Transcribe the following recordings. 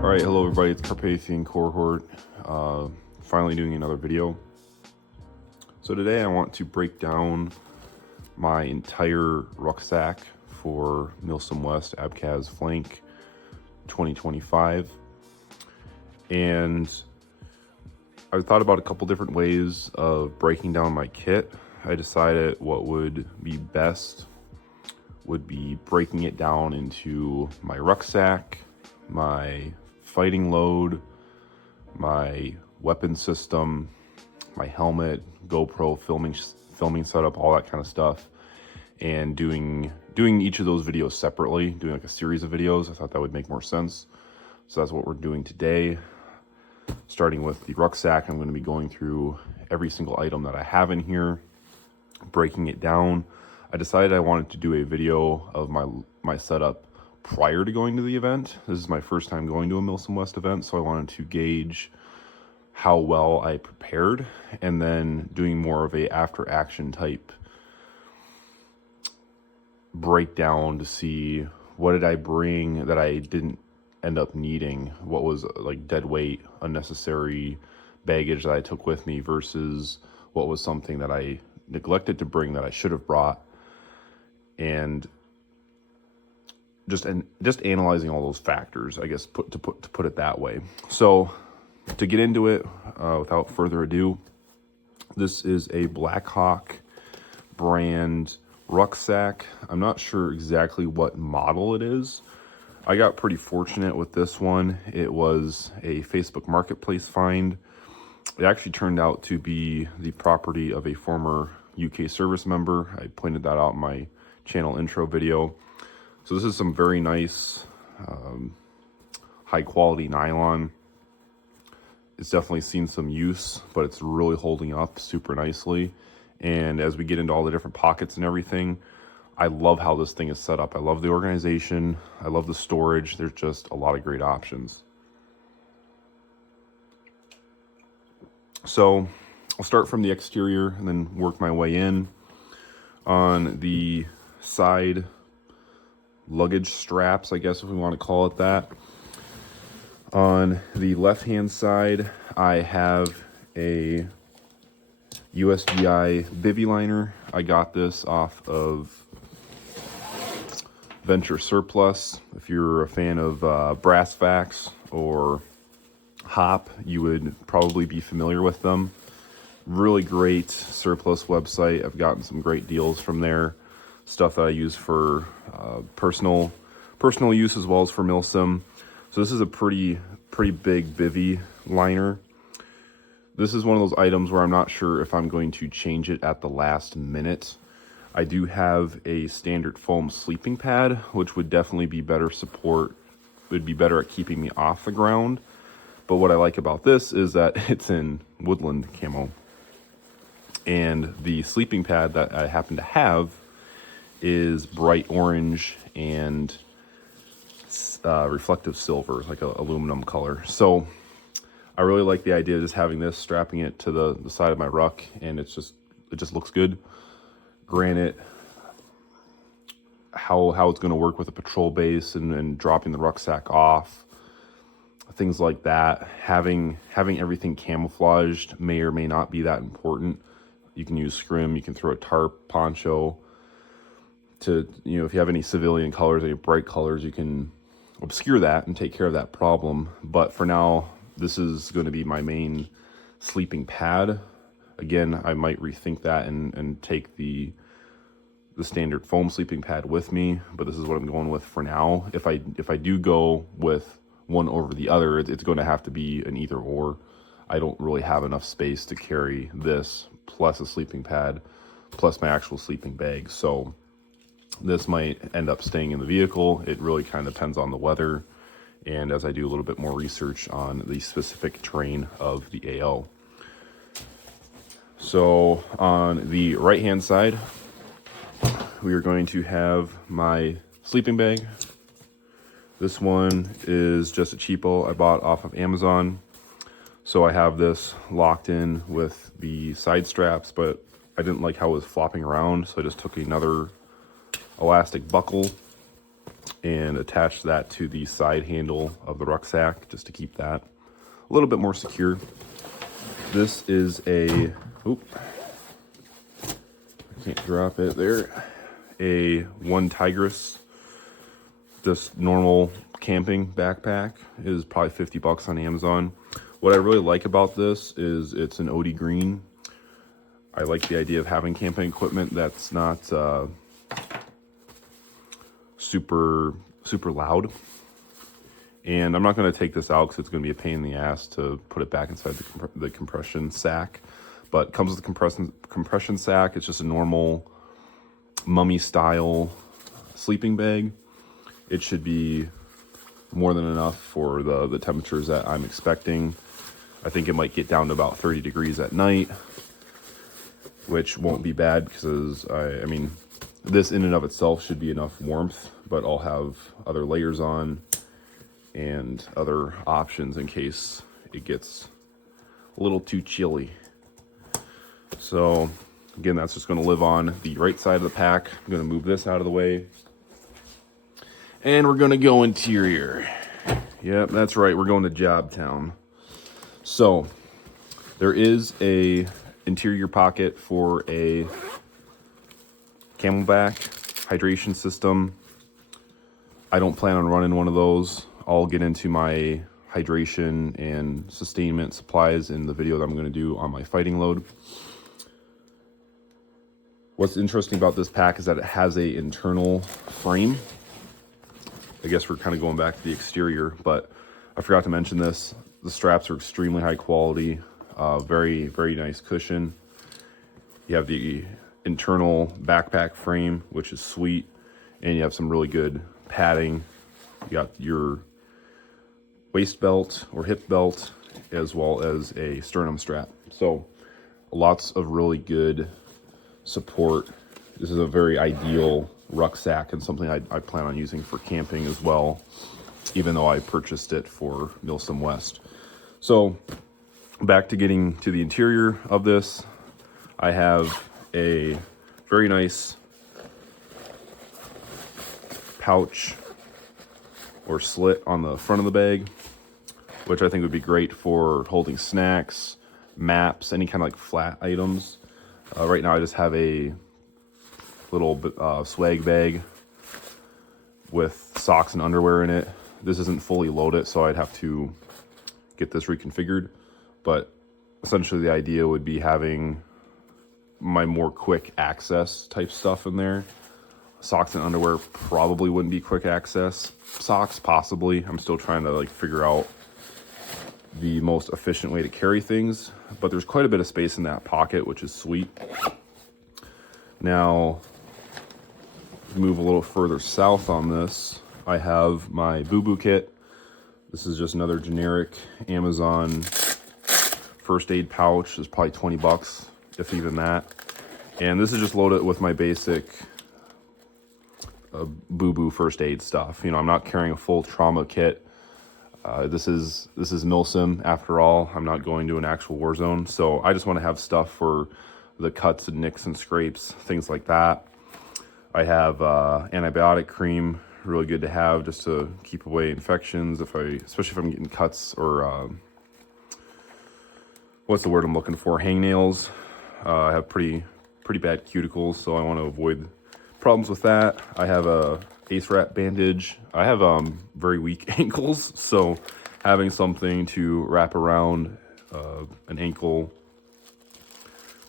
Alright, hello everybody, it's Carpathian Cohort, finally doing another video. So today I want to break down my entire rucksack for Milsim West Abkhaz Flank 2025. And I thought about a couple different ways of breaking down my kit. I decided what would be best would be breaking it down into my rucksack, my fighting load, my weapon system, my helmet, GoPro filming setup, all that kind of stuff, and doing each of those videos separately, doing like a series of videos. I thought that would make more sense. So that's what we're doing today. Starting with the rucksack, I'm going to be going through every single item that I have in here, breaking it down. I decided I wanted to do a video of my setup prior to going to the event. This is my first time going to a Milsim West event, so I wanted to gauge how well I prepared, and then doing more of a after action type breakdown to see what did I bring that I didn't end up needing, what was like dead weight, unnecessary baggage that I took with me versus what was something that I neglected to bring that I should have brought, and just analyzing all those factors, I guess, to put it that way. So to get into it, without further ado, this is a Blackhawk brand rucksack. I'm not sure exactly what model it is. I got pretty fortunate with this one. It was a Facebook Marketplace find. It actually turned out to be the property of a former UK service member. I pointed that out in my channel intro video. So this is some very nice, high quality nylon. It's definitely seen some use, but it's really holding up super nicely. And as we get into all the different pockets and everything, I love how this thing is set up. I love the organization. I love the storage. There's just a lot of great options. So I'll start from the exterior and then work my way in. On the side luggage straps, I guess if we want to call it that, on the left hand side I have a USGI bivy liner. I got this off of Venture Surplus. If you're a fan of Brass Facts or Hop, you would probably be familiar with them. Really great surplus website. I've gotten some great deals from there. Stuff that I use for personal use as well as for Milsim. So this is a pretty big bivy liner. This is one of those items where I'm not sure if I'm going to change it at the last minute. I do have a standard foam sleeping pad, which would definitely be better support. It would be better at keeping me off the ground. But what I like about this is that it's in woodland camo. And the sleeping pad that I happen to have is bright orange and reflective silver, like a aluminum color. So I really like the idea of just having this, strapping it to the side of my ruck, and it just looks good. Granted, how it's going to work with a patrol base and dropping the rucksack off, things like that, having everything camouflaged may or may not be that important. You can use scrim, you can throw a tarp, poncho, to, you know, if you have any civilian colors, any bright colors, you can obscure that and take care of that problem. But for now, this is going to be my main sleeping pad. Again, I might rethink that and take the standard foam sleeping pad with me, but this is what I'm going with for now. If I do go with one over the other, it's going to have to be an either or. I don't really have enough space to carry this plus a sleeping pad plus my actual sleeping bag. So this might end up staying in the vehicle. It really kind of depends on the weather, and as I do a little bit more research on the specific terrain of the AO. So on the right hand side, we are going to have my sleeping bag. This one is just a cheapo I bought off of Amazon. So I have this locked in with the side straps, but I didn't like how it was flopping around, so I just took another elastic buckle and attach that to the side handle of the rucksack just to keep that a little bit more secure. This is a, oop, I can't drop it there, a One Tigress, just normal camping backpack. Is probably 50 bucks on Amazon. What I really like about this is it's an OD green. I like the idea of having camping equipment that's not super loud. And I'm not going to take this out because it's going to be a pain in the ass to put it back inside the compression sack. But it comes with a compression sack. It's just a normal mummy style sleeping bag. It should be more than enough for the temperatures that I'm expecting. I think it might get down to about 30 degrees at night, which won't be bad because I mean, this in and of itself should be enough warmth, but I'll have other layers on and other options in case it gets a little too chilly. So again, that's just going to live on the right side of the pack. I'm going to move this out of the way, and we're going to go interior. Yep, that's right, we're going to Job Town. So there is a interior pocket for a Camelback hydration system. I don't plan on running one of those. I'll get into my hydration and sustainment supplies in the video that I'm going to do on my fighting load. What's interesting about this pack is that it has a internal frame. I guess we're kind of going back to the exterior, but I forgot to mention this. The straps are extremely high quality, very, very nice cushion. You have the internal backpack frame, which is sweet, and you have some really good padding. You got your waist belt or hip belt, as well as a sternum strap. So lots of really good support. This is a very ideal rucksack and something I plan on using for camping as well, even though I purchased it for Milsim West. So back to getting to the interior of this, I have a very nice pouch or slit on the front of the bag, which I think would be great for holding snacks, maps, any kind of like flat items. Right now I just have a little swag bag with socks and underwear in it. This isn't fully loaded, so I'd have to get this reconfigured, but essentially the idea would be having my more quick access type stuff in there. Socks and underwear probably wouldn't be quick access. Socks possibly. I'm still trying to like figure out the most efficient way to carry things, but there's quite a bit of space in that pocket, which is sweet. Now, move a little further south on this, I have my boo-boo kit. This is just another generic Amazon first aid pouch. It's probably 20 bucks, if even that. And this is just loaded with my basic boo-boo first aid stuff. You know, I'm not carrying a full trauma kit. This is Milsim after all. I'm not going to an actual war zone, so I just want to have stuff for the cuts and nicks and scrapes, things like that. I have antibiotic cream, really good to have just to keep away infections, especially if I'm getting cuts or what's the word I'm looking for? Hangnails. I have pretty bad cuticles, so I want to avoid problems with that. I have a ace wrap bandage. I have very weak ankles, so having something to wrap around an ankle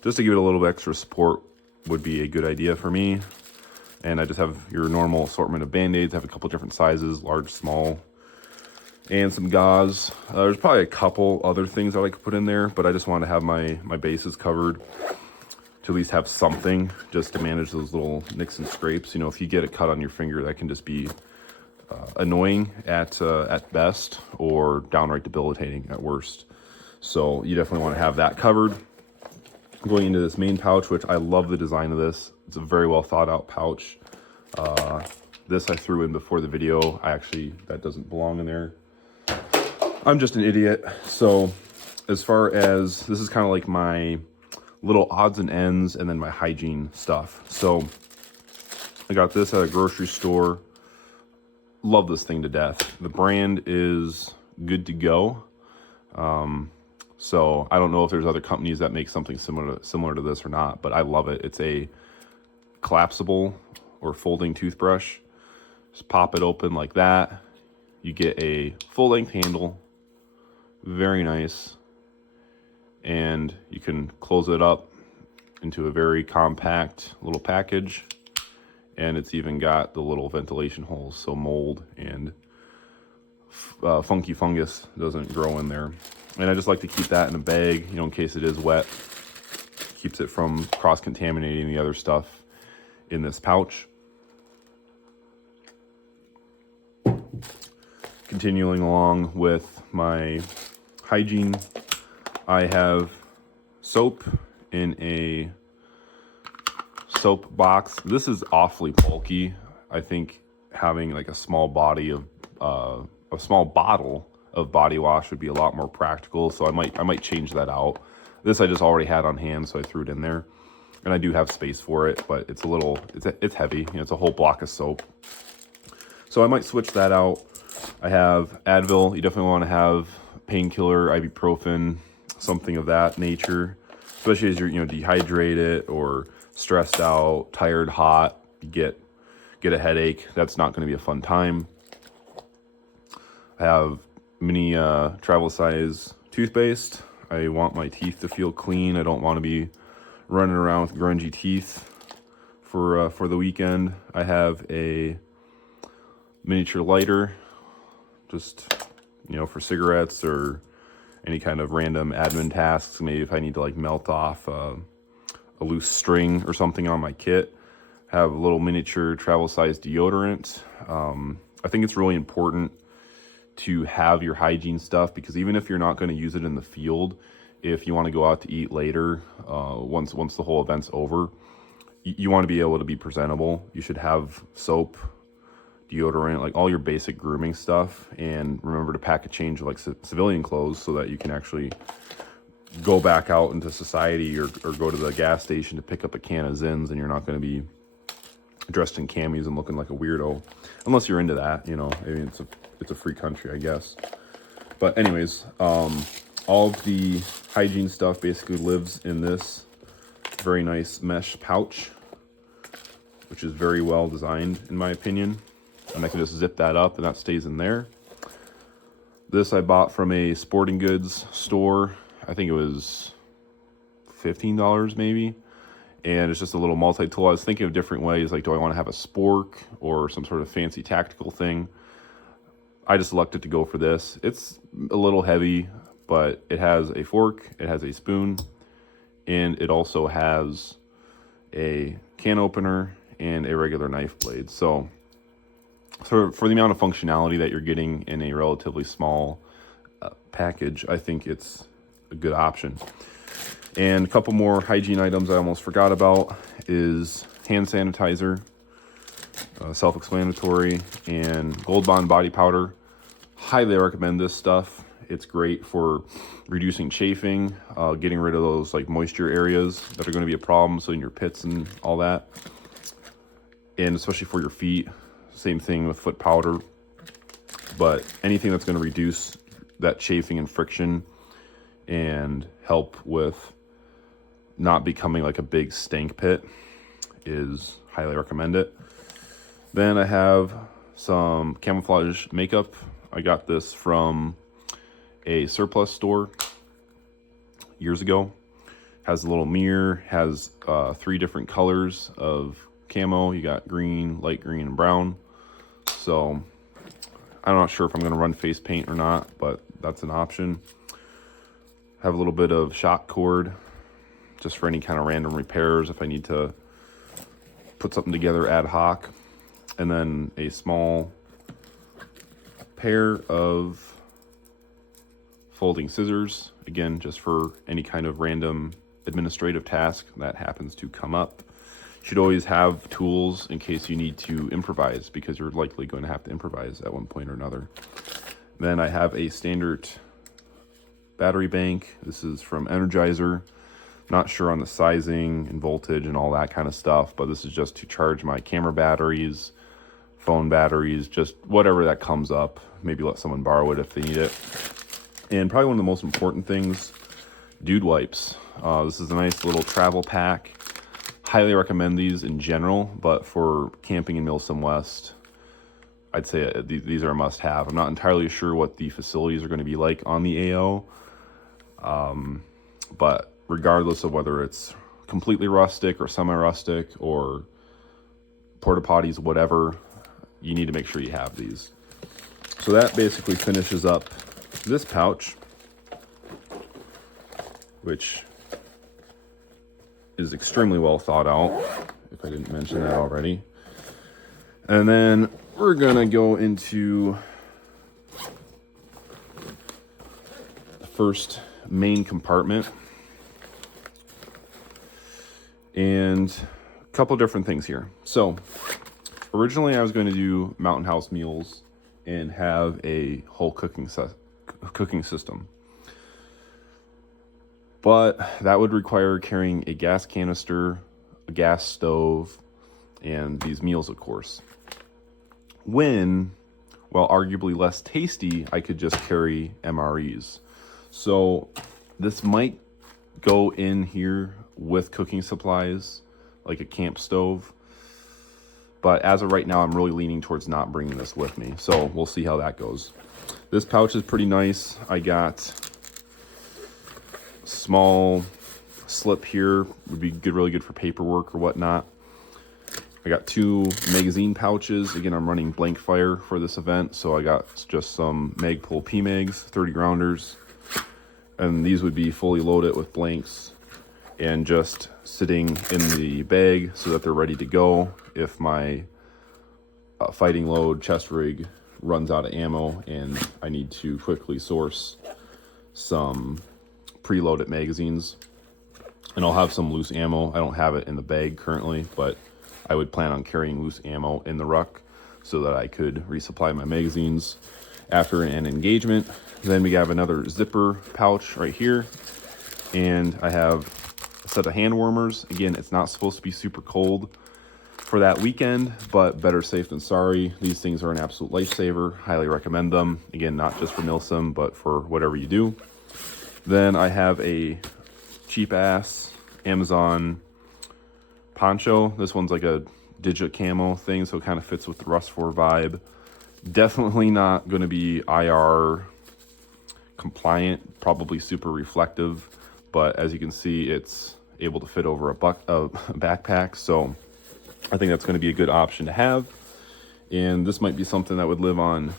just to give it a little bit extra support would be a good idea for me. And I just have your normal assortment of band-aids. I have a couple different sizes, large, small, and some gauze. There's probably a couple other things that I could put in there, but I just want to have my bases covered to at least have something just to manage those little nicks and scrapes. You know, if you get a cut on your finger, that can just be annoying at best, or downright debilitating at worst. So you definitely want to have that covered. Going into this main pouch, which I love the design of this. It's a very well thought out pouch. This I threw in before the video. That doesn't belong in there. I'm just an idiot. So as far as, this is kind of like my little odds and ends and then my hygiene stuff. So I got this at a grocery store. love this thing to death. The brand is good to go. So I don't know if there's other companies that make something similar to this or not, but I love it. It's a collapsible or folding toothbrush. Just pop it open like that. You get a full-length handle, very nice, and you can close it up into a very compact little package, and it's even got the little ventilation holes so mold and funky fungus doesn't grow in there. And I just like to keep that in a bag, you know, in case it is wet. Keeps it from cross-contaminating the other stuff in this pouch. Continuing along with my hygiene, I have soap in a soap box. This is awfully bulky. I think having like a small bottle of body wash would be a lot more practical. So I might change that out. This I just already had on hand, so I threw it in there, and I do have space for it, but it's heavy. You know, it's a whole block of soap, so I might switch that out. I have Advil. You definitely want to have painkiller, ibuprofen, something of that nature, especially as you're dehydrated or stressed out, tired, hot, you get a headache. That's not going to be a fun time. I have mini travel size toothpaste. I want my teeth to feel clean. I don't want to be running around with grungy teeth for the weekend. I have a miniature lighter, just for cigarettes or any kind of random admin tasks. Maybe if I need to like melt off a loose string or something on my kit. Have a little miniature travel size deodorant. I think it's really important to have your hygiene stuff, because even if you're not going to use it in the field, if you want to go out to eat later, once the whole event's over, you want to be able to be presentable. You should have soap, deodorant, like all your basic grooming stuff, and remember to pack a change of like civilian clothes so that you can actually go back out into society or go to the gas station to pick up a can of Zins, and you're not going to be dressed in camis and looking like a weirdo, unless you're into that. I mean, it's a free country, I guess. But anyways, all of the hygiene stuff basically lives in this very nice mesh pouch, which is very well designed in my opinion. And I can just zip that up and that stays in there. This I bought from a sporting goods store. I think it was $15 maybe. And it's just a little multi-tool. I was thinking of different ways, like do I want to have a spork or some sort of fancy tactical thing? I just elected to go for this. It's a little heavy, but it has a fork, it has a spoon, and it also has a can opener and a regular knife blade. So for the amount of functionality that you're getting in a relatively small package, I think it's a good option. And a couple more hygiene items I almost forgot about is hand sanitizer, self-explanatory, and Gold Bond body powder. Highly recommend this stuff. It's great for reducing chafing, getting rid of those like moisture areas that are going to be a problem, so in your pits and all that, and especially for your feet. Same thing with foot powder, but anything that's going to reduce that chafing and friction and help with not becoming like a big stank pit is highly recommend it. Then I have some camouflage makeup. I got this from a surplus store years ago. Has a little mirror, has 3 different colors of camo. You got green, light green, and brown. So I'm not sure if I'm going to run face paint or not, but that's an option. Have a little bit of shock cord just for any kind of random repairs if I need to put something together ad hoc. And then a small pair of folding scissors, again, just for any kind of random administrative task that happens to come up. You should always have tools in case you need to improvise, because you're likely going to have to improvise at one point or another. Then I have a standard battery bank. This is from Energizer. Not sure on the sizing and voltage and all that kind of stuff, but this is just to charge my camera batteries phone batteries, just whatever that comes up. Maybe let someone borrow it if they need it. And probably one of the most important things, dude wipes. This is a nice little travel pack. Highly recommend these in general, but for camping in Milsim West, I'd say these are a must-have. I'm not entirely sure what the facilities are going to be like on the AO, but regardless of whether it's completely rustic or semi-rustic or porta potties, whatever, you need to make sure you have these. So that basically finishes up this pouch, which is extremely well thought out, if I didn't mention that already. And then we're gonna go into the first main compartment, and a couple different things here. So originally I was going to do Mountain House meals and have a whole cooking system, but that would require carrying a gas canister, a gas stove, and these meals, of course. When, while arguably less tasty, I could just carry MREs. So this might go in here with cooking supplies, like a camp stove. But as of right now, I'm really leaning towards not bringing this with me. So we'll see how that goes. This pouch is pretty nice. I got a small slip here. Would be good, really good for paperwork or whatnot. I got 2 magazine pouches. Again, I'm running blank fire for this event, so I got just some Magpul PMags, 30 grounders, and these would be fully loaded with blanks and just sitting in the bag so that they're ready to go if my fighting load chest rig runs out of ammo and I need to quickly source some preloaded magazines. And I'll have some loose ammo. I don't have it in the bag currently, but I would plan on carrying loose ammo in the ruck so that I could resupply my magazines after an engagement. Then we have another zipper pouch right here, and I have a set of hand warmers. Again, it's not supposed to be super cold for that weekend, but better safe than sorry. These things are an absolute lifesaver. Highly recommend them. Again, not just for Milsim, but for whatever you do. Then I have a cheap ass Amazon poncho. This one's like a digit camo thing, so it kind of fits with the Rust 4 vibe. Definitely not going to be IR compliant, probably super reflective, but as you can see, it's able to fit over a backpack, so I think that's going to be a good option to have. And this might be something that would live on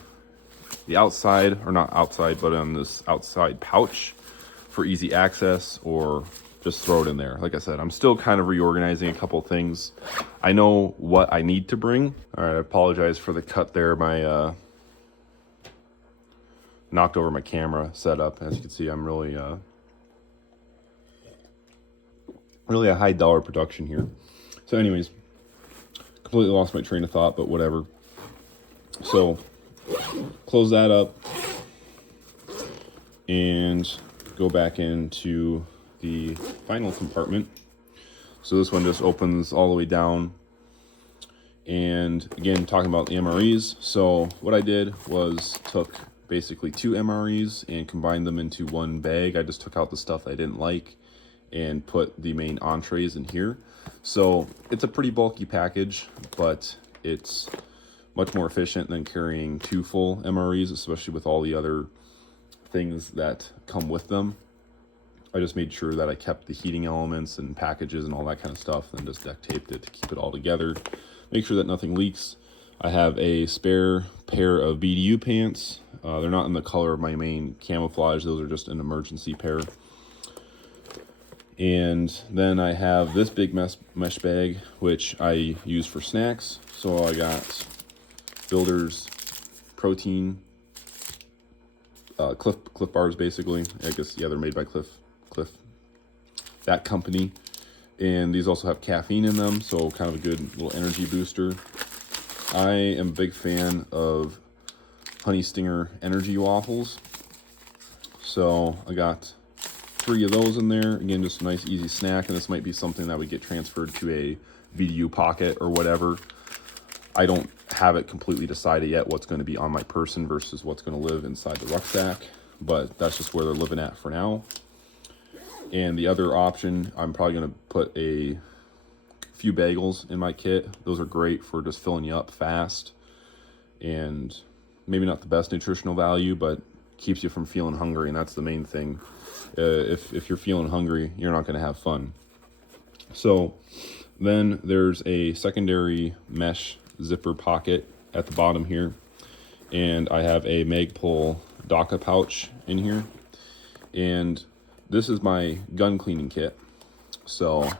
the outside, or not outside, but on this outside pouch for easy access, or just throw it in there. Like I said, I'm still kind of reorganizing a couple things. I know what I need to bring. All right, I apologize for the cut there. My knocked over my camera setup. As you can see, I'm really a high dollar production here. So anyways, completely lost my train of thought, but whatever. So close that up and go back into the final compartment. So this one just opens all the way down. And again, talking about the MREs. So what I did was took basically 2 MREs and combined them into one bag. I just took out the stuff I didn't like and put the main entrees in here. So it's a pretty bulky package, but it's much more efficient than carrying 2 full MREs, especially with all the other things that come with them. I just made sure that I kept the heating elements and packages and all that kind of stuff, and just duct taped it to keep it all together. Make sure that nothing leaks. I have a spare pair of BDU pants. They're not in the color of my main camouflage. Those are just an emergency pair. And then I have this big mesh bag, which I use for snacks. So I got Builder's protein, Cliff bars basically. I guess, yeah, they're made by Cliff, that company. And these also have caffeine in them, so kind of a good little energy booster. I am a big fan of Honey Stinger energy waffles. So I got 3 of those in there. Again, just a nice easy snack, and this might be something that would get transferred to a VDU pocket or whatever. I don't have it completely decided yet what's going to be on my person versus what's going to live inside the rucksack, but that's just where they're living at for now. And the other option, I'm probably going to put a few bagels in my kit. Those are great for just filling you up fast, and maybe not the best nutritional value, but keeps you from feeling hungry, and that's the main thing. If you're feeling hungry, you're not going to have fun. So then there's a secondary mesh zipper pocket at the bottom here, and I have a Magpul DACA pouch in here, and this is my gun cleaning kit. So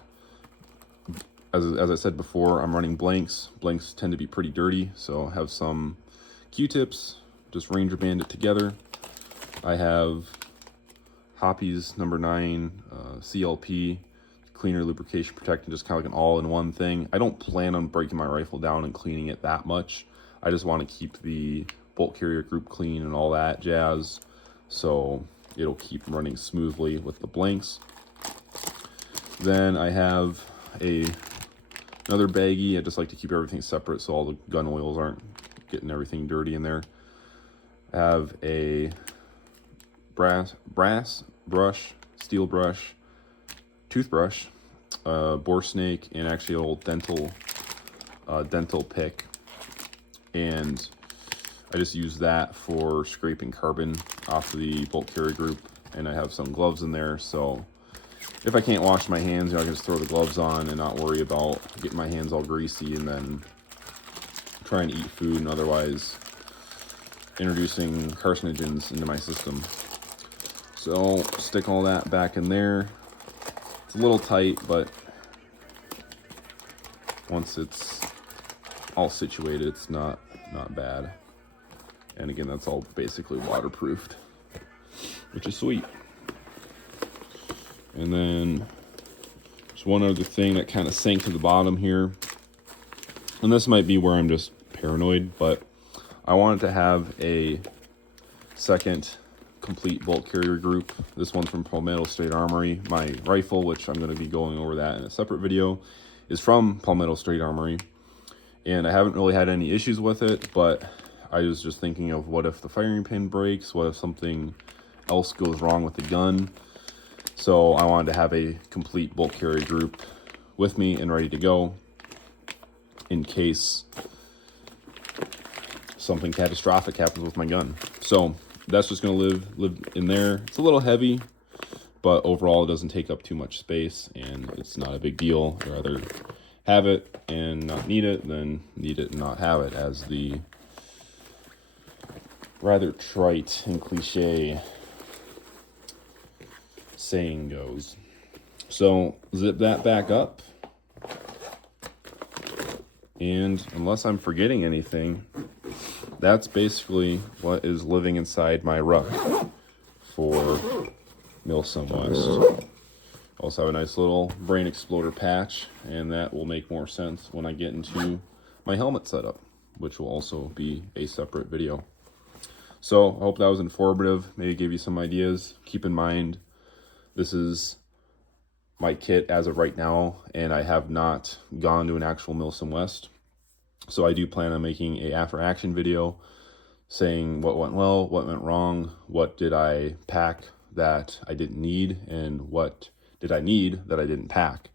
as I said before, I'm running blanks. Blanks tend to be pretty dirty, so I have some Q-tips, just Ranger band it together. I have Hoppy's number 9 CLP, cleaner, lubrication, protectant, just kind of like an all-in-one thing. I don't plan on breaking my rifle down and cleaning it that much. I just want to keep the bolt carrier group clean and all that jazz, so it'll keep running smoothly with the blanks. Then I have another baggie. I just like to keep everything separate so all the gun oils aren't getting everything dirty in there. I have a brass brush, steel brush, toothbrush, bore snake, and actually an old dental pick, and I just use that for scraping carbon off the bolt carrier group. And I have some gloves in there, so if I can't wash my hands, you know, I can just throw the gloves on and not worry about getting my hands all greasy and then trying to eat food and otherwise introducing carcinogens into my system. So stick all that back in there. It's a little tight, but once it's all situated, it's not bad. And again, that's all basically waterproofed, which is sweet. And then there's one other thing that kind of sank to the bottom here. And this might be where I'm just paranoid, but I wanted to have a second complete bolt carrier group. This one's from Palmetto State Armory. My rifle, which I'm going to be going over that in a separate video, is from Palmetto State Armory. And I haven't really had any issues with it, but I was just thinking of what if the firing pin breaks, what if something else goes wrong with the gun. So I wanted to have a complete bolt carrier group with me and ready to go in case something catastrophic happens with my gun. So that's just going to live in there. It's a little heavy, but overall it doesn't take up too much space, and it's not a big deal. I'd rather have it and not need it than need it and not have it, as the rather trite and cliche saying goes. So zip that back up, and unless I'm forgetting anything, that's basically what is living inside my ruck for Milsim West. Also have a nice little brain exploder patch, and that will make more sense when I get into my helmet setup, which will also be a separate video. So I hope that was informative, maybe give you some ideas. Keep in mind, this is my kit as of right now, and I have not gone to an actual Milsim West. So I do plan on making a after action video saying what went well, what went wrong, what did I pack that I didn't need, and what did I need that I didn't pack.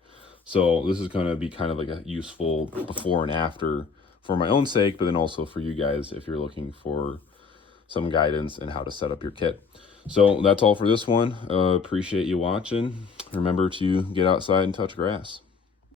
So this is going to be kind of like a useful before and after for my own sake, but then also for you guys if you're looking for some guidance in how to set up your kit. So that's all for this one. Appreciate you watching. Remember to get outside and touch grass.